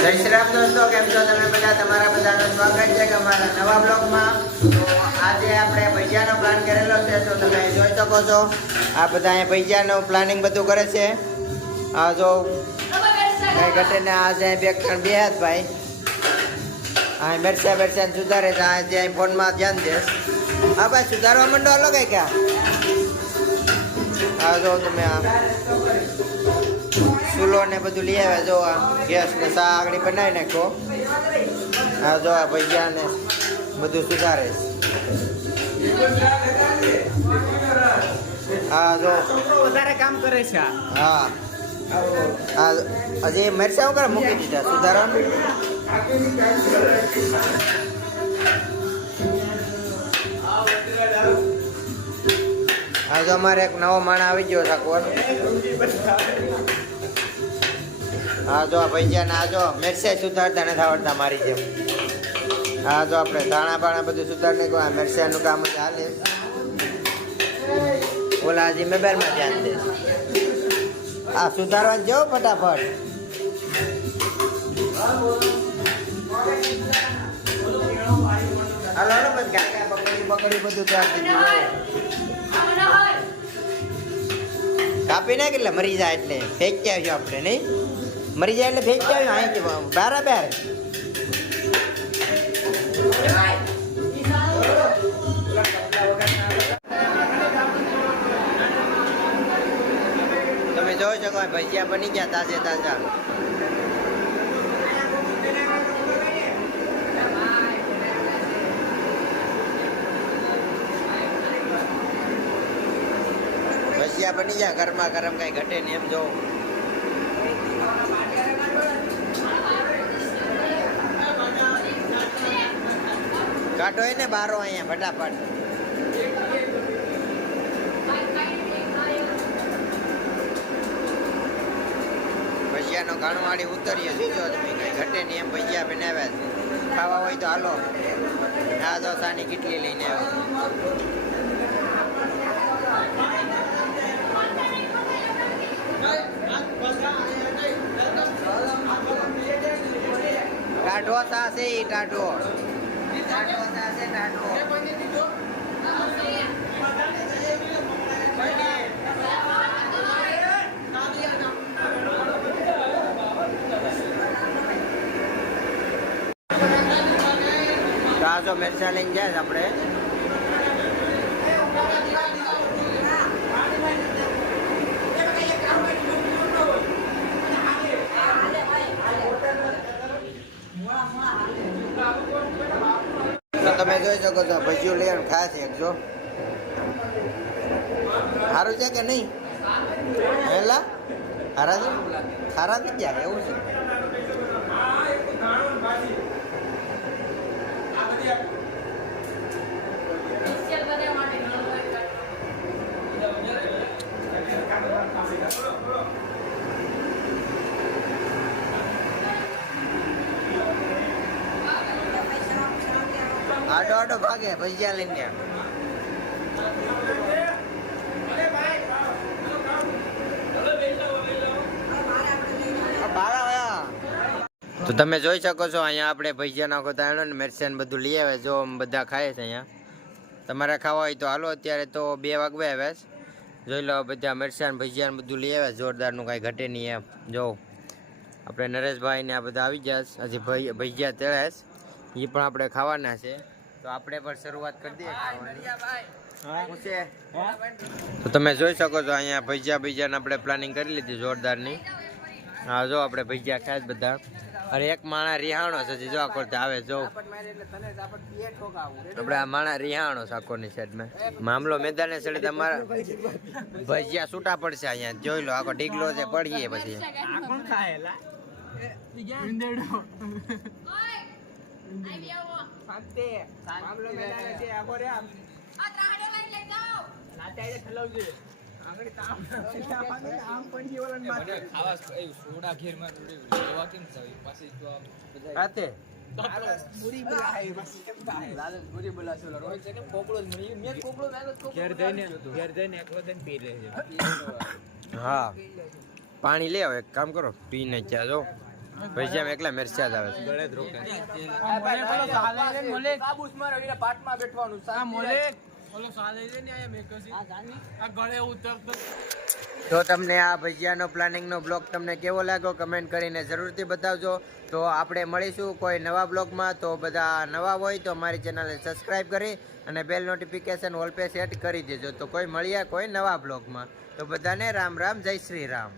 જય શ્રી રામ દોસ્તો, કેમ છો તમે બધા? તમારા બધાનું સ્વાગત છે કે અમારા નવા બ્લોગમાં. તો આજે આપણે ભજીયાનો પ્લાન કરેલો છે, તો તમે જોઈ શકો છો આ બધા અહીંયા ભજીયાનું પ્લાનિંગ બધું કરે છે. આ જો કઈ ઘટે ને આજે બે ત્રણ બે હાથ ભાઈ આ મેરસા સુધારે છે. આજે ફોનમાં ધ્યાન દે. હા ભાઈ, સુધારવા માંડો હાલો કઈ ક્યાં. આ જો તમે આ ચૂલો ને બધું લઈ આવ્યા. જો આ ગેસ ને સા આગળ બનાવી નાખો. આ જો આ ભજીયા ને બધું સુધારે. હા જો વધારે કામ કરે છે. હા હજી મરચા વગર મૂકી દીધા સુધારવાનું. આ જો અમારે એક નવો માણસ આવી ગયો ઠાકોર. હા જો આ ભજીયા ને આ જો મરચાં સુધારતા નથી આવડતા મારી જેમ. હા જો આપણે ધાણા બાણા બધું સુધાર નાખ્યું. આ મરચાંનું કામ જ હાલે. ઓલા હજી મોબાઈલમાં ધ્યાન દે. આ સુધારવાનું જો ફટાફટ. હાલો હાલો બસ કાકા પકડી બધું ત્યાર કાપી નાખ એટલે મરી જાય. એટલે ફેંકી આવ્યો આપણે નહીં મરી જાય એટલે ફેંકી આવ્યો અહીંથી બરાબર. તમે જોઈ શકો ભજીયા બની ગયા તાજે તાજા. ભજીયા બની ગયા ગરમા ગરમ, કઈ ઘટે ને એમ જો. કાઢો એને બારો અહીંયા ફટાફટ. ભજીયાનો ઘણો વાળી ઉતરીએ જોજો તમે, કઈ ઘટે ને એમ ભજીયા બનાવ્યા છે. ખાવા હોય તો હાલો. આ જો સાની કેટલી લઈને આવ્યો. ટાઢો સાસે ટાઢો સાસે ટાઢો. જો મરચા લઈને જાય આપણે. તો તમે જોઈ શકો છો ભજીયું લઈને ખાસ એક જો સારું છે કે નહીં? હેલા ખારા છે? ખારા થઈ ગયા એવું છે? આડો આડો ભાગે ભજીયા લઈને. તો તમે જોઈ શકો છો અહીંયા આપણે ભજીયા નાખો તાણો ને મરચાં બધું લઈ આવે. જો બધા ખાય છે અહીંયા. તમારે ખાવા હોય તો હાલો. અત્યારે તો 2 વાગવા આવ્યા છે. જોઈ લો બધા મરચાં ભજીયા બધું લઈ આવ્યા. જોરદારનું કાંઈ ઘટે નહીં એમ. જો આપણે નરેશભાઈ ને આ બધા આવી ગયા. હજી ભજીયા તેડાય એ પણ આપણે ખાવાના છે. તો આપણે પણ શરૂઆત કરી દઈએ ખાવાની. તો તમે જોઈ શકો છો અહીંયા ભજીયાને આપણે પ્લાનિંગ કરી લીધી જોરદારની. હા જો આપણે ભજીયા ખાય બધા. અરે એક માણા રિહાણો છે જો આખો આવે. જો આપણે આ માણા રિહાણો છે આખોની સાઈડમાં. મામલો મેદાને ચડે તમારા ભજીયા છૂટા પડશે અહીંયા. જોઈ લો આખો ઢીકલો છે પડીએ પછી. હા પાણી લે, એક કામ કરો પીને ત્યાં જો ભજીયામાં એકલા મિરચા જ આવે છે. તો તમને આ ભજીયાનો પ્લાનિંગનો બ્લોગ તમને કેવો લાગ્યો કમેન્ટ કરીને જરૂરથી બતાવજો. તો આપણે મળીશું કોઈ નવા બ્લોગમાં. તો બધા નવા હોય તો મારી ચેનલને સબસ્ક્રાઈબ કરી અને bell notification all pay set કરી દેજો. તો કોઈ મળીએ કોઈ નવા બ્લોગમાં. તો બધાને રામ રામ, જય શ્રી રામ.